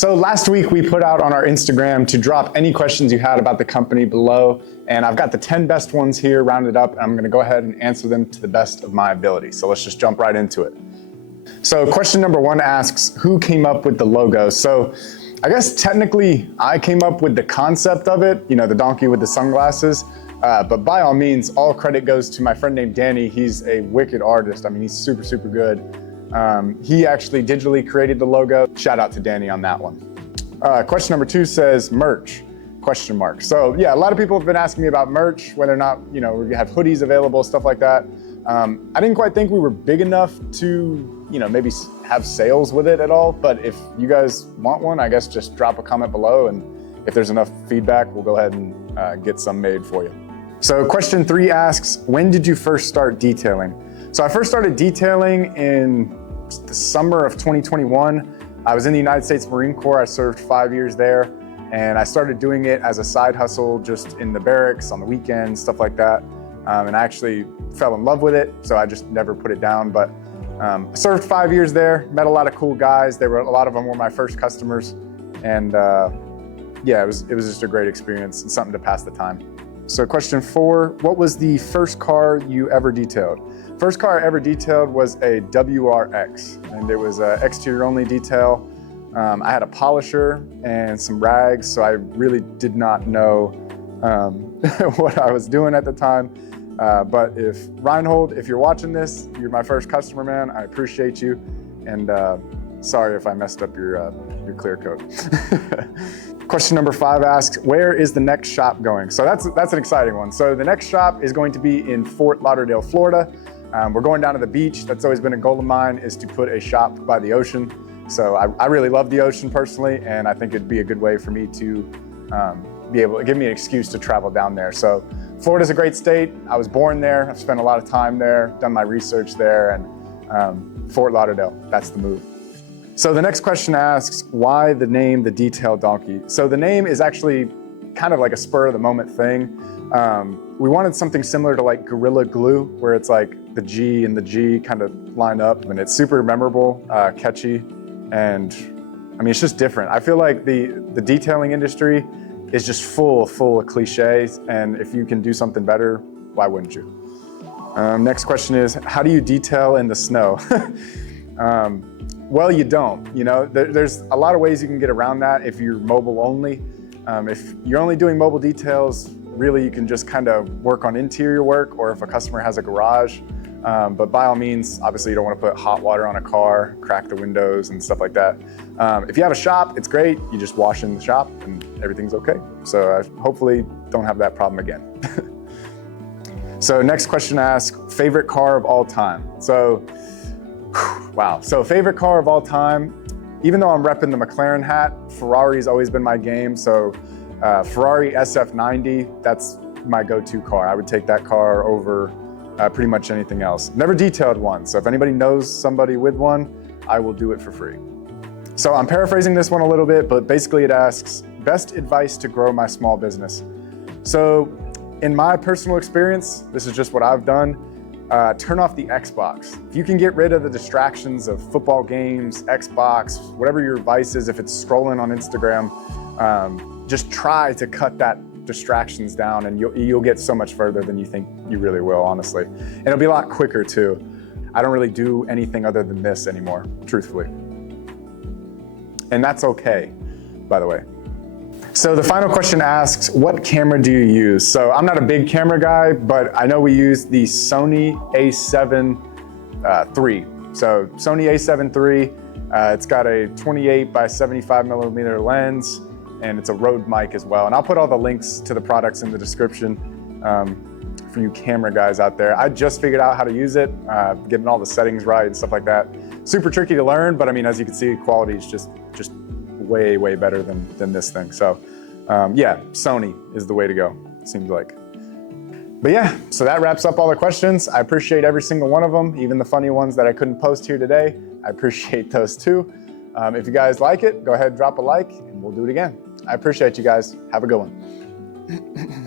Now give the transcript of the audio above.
So last week we put out on our Instagram to drop any questions you had about the company below, and I've got the 10 best ones here rounded up, and I'm gonna go ahead and answer them to the best of my ability. So let's just jump right into it. So question number 1 asks, who came up with the logo? So I guess technically I came up with the concept of it, you know, the donkey with the sunglasses, but by all means, all credit goes to my friend named Danny. He's a wicked artist. I mean, he's super, super good. He actually digitally created the logo. Shout out to Danny on that one. Question number 2 says merch, question mark. So yeah, a lot of people have been asking me about merch, whether or not, you know, we have hoodies available, stuff like that. I didn't quite think we were big enough to, you know, maybe have sales with it at all. But if you guys want one, I guess just drop a comment below. And if there's enough feedback, we'll go ahead and get some made for you. So question 3 asks, when did you first start detailing? So I first started detailing in the summer of 2021. I was in the United States Marine Corps. I served 5 years there, and I started doing it as a side hustle, just in the barracks, on the weekends, stuff like that. And I actually fell in love with it, so I just never put it down. But I served 5 years there, met a lot of cool guys. A lot of them were my first customers, and yeah, it was just a great experience and something to pass the time. So question 4, what was the first car you ever detailed? First car I ever detailed was a WRX, and it was an exterior only detail. I had a polisher and some rags, so I really did not know what I was doing at the time. But if Reinhold, if you're watching this, you're my first customer, man. I appreciate you, and sorry if I messed up your clear coat. Question number 5 asks, where is the next shop going? So that's an exciting one. So the next shop is going to be in Fort Lauderdale, Florida. We're going down to the beach. That's always been a goal of mine, is to put a shop by the ocean. So I really love the ocean personally, and I think it'd be a good way for me to be able to give me an excuse to travel down there. So Florida's a great state. I was born there. I've spent a lot of time there, done my research there, and Fort Lauderdale, that's the move. So the next question asks, why the name The Detail Donkey? So the name is actually kind of like a spur of the moment thing. We wanted something similar to like Gorilla Glue, where it's like the G and the G kind of line up, and it's super memorable, catchy, and I mean, it's just different. I feel like the detailing industry is just full of cliches, and if you can do something better, why wouldn't you? Next question is, how do you detail in the snow? Well, you don't. You know, there's a lot of ways you can get around that if you're mobile only. If you're only doing mobile details, really you can just kind of work on interior work, or if a customer has a garage. But by all means, obviously you don't want to put hot water on a car, crack the windows and stuff like that. If you have a shop, it's great. You just wash in the shop and everything's okay. So I hopefully don't have that problem again. So next question asks, favorite car of all time? So, wow. So favorite car of all time, even though I'm repping the McLaren hat, Ferrari's always been my game. So Ferrari SF90, that's my go-to car. I would take that car over pretty much anything else. Never detailed one, so if anybody knows somebody with one, I will do it for free. So I'm paraphrasing this one a little bit, but basically it asks, best advice to grow my small business. So in my personal experience, this is just what I've done, turn off the Xbox. If you can get rid of the distractions of football games, Xbox, whatever your vice is, if it's scrolling on Instagram, just try to cut that distractions down, and you'll get so much further than you think you really will, honestly. And it'll be a lot quicker too. I don't really do anything other than this anymore, truthfully. And that's okay, by the way. So the final question asks, what camera do you use? So I'm not a big camera guy, but I know we use the Sony a7 III. So Sony a7 III, it's got a 28 by 75 millimeter lens, and it's a Rode mic as well. And I'll put all the links to the products in the description for you camera guys out there. I just figured out how to use it, getting all the settings right and stuff like that. Super tricky to learn, but I mean, as you can see, quality is just way, way better than this thing. So yeah, Sony is the way to go, seems like. But yeah, so that wraps up all the questions. I appreciate every single one of them, even the funny ones that I couldn't post here today. I appreciate those too. If you guys like it, go ahead and drop a like, and we'll do it again. I appreciate you guys. Have a good one.